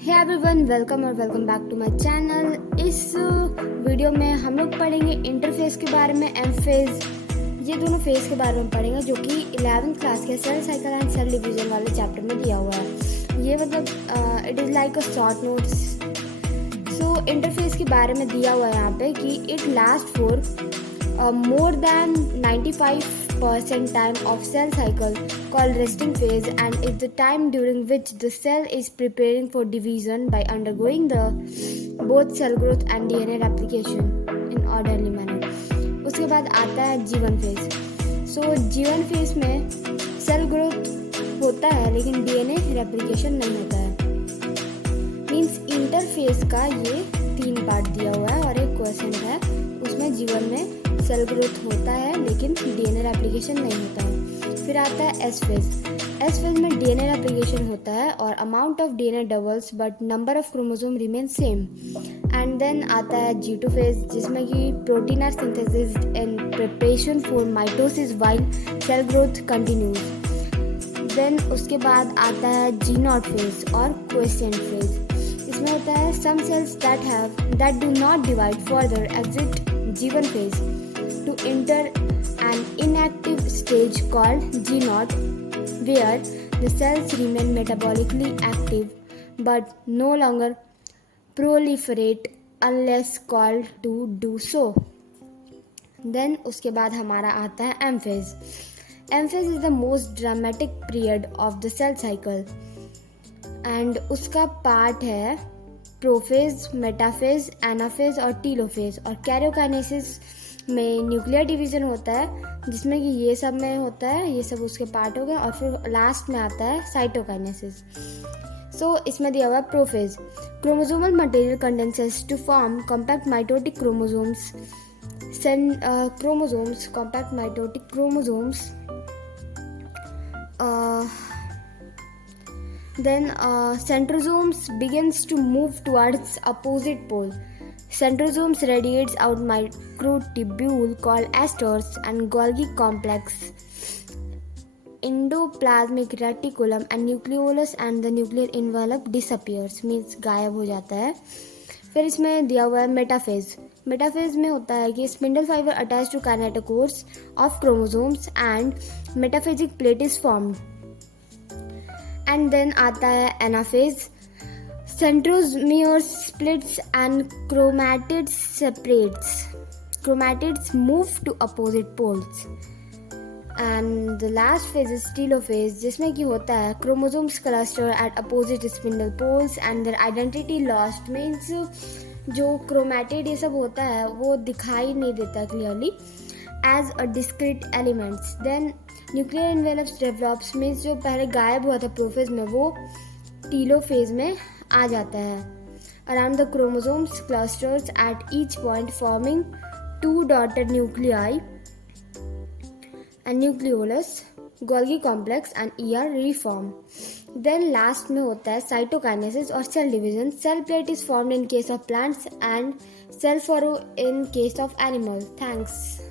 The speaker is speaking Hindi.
Hey everyone, welcome back to my channel. इस वीडियो में हम लोग पढ़ेंगे इंटरफेस के बारे में, एम फेज, ये दोनों फेज के बारे में पढ़ेंगे जो कि 11th क्लास के cell cycle and cell division वाले चैप्टर में दिया हुआ है। ये मतलब it is like a short notes. So interface के बारे में दिया हुआ है यहाँ पे कि it last for more than 95% time of cell cycle called resting phase, and is the time during which the cell is preparing for division by undergoing the both cell growth and DNA replication in orderly manner. उसके बाद आता है G1 phase. So G1 phase में cell growth होता है लेकिन DNA replication नहीं होता है। मीन्स इंटरफेस का ये 3 पार्ट दिया हुआ है और एक क्वेश्चन है उसमें G1 में सेल ग्रोथ होता है लेकिन डीएनए रेप्लिकेशन नहीं होता है। फिर आता है एस फेज। एस फेज में डीएनए रेप्लिकेशन होता है और amount of DNA doubles but number of chromosome remain same. And then आता है G2 फेज जिसमें कि protein are synthesised in preparation for mitosis while cell growth continues. Then उसके बाद आता है G0 फेज और क्वेश्चन फेज। इसमें होता है some cells that do not divide further exit G1 phase to enter an inactive stage called G0, where the cells remain metabolically active but no longer proliferate unless called to do so. Then उसके बाद हमारा आता है M phase. M phase is the most dramatic period of the cell cycle and उसका पार्ट है प्रोफेज, मेटाफेज, एनाफेज और टीलोफेज। और कैरियोकाइनेसिस में न्यूक्लियर डिवीजन होता है जिसमें कि ये सब में होता है, ये सब उसके पार्ट हो गए। और फिर लास्ट में आता है साइटोकाइनेसिस। सो इसमें दिया हुआ है prophase. Chromosomal material condenses to form compact mitotic chromosomes. Compact mitotic chromosomes Then centrosomes begins to move towards opposite pole. Centrosomes radiates out microtubule called asters and Golgi complex, endoplasmic reticulum and nucleolus, and the nuclear envelope disappears, means गायब हो जाता है। फिर इसमें दिया हुआ है मेटाफेज। मेटाफेज में होता है कि spindle fibre attach to kinetochores of chromosomes and metaphasic plate is formed. And then आता है anaphase. Centromere splits and chromatids separates. Chromatids move to opposite poles. And the last phase is telophase, जिसमें कि होता है chromosomes cluster at opposite spindle poles and their identity lost, means जो chromatid ये सब होता है वो दिखाई नहीं देता clearly as a discrete elements. Then nuclear envelopes develops, means जो पहले गायब हुआ था प्रोफेज में वो टीलोफेज में आ जाता है। Around the chromosomes clusters at each point forming 2 dotted nuclei and nucleolus, Golgi complex and ER reform. Then last में होता है साइटोकाइनेसिस और cell division. Cell plate is formed in case of plants and cell furrow in case of animal. Thanks.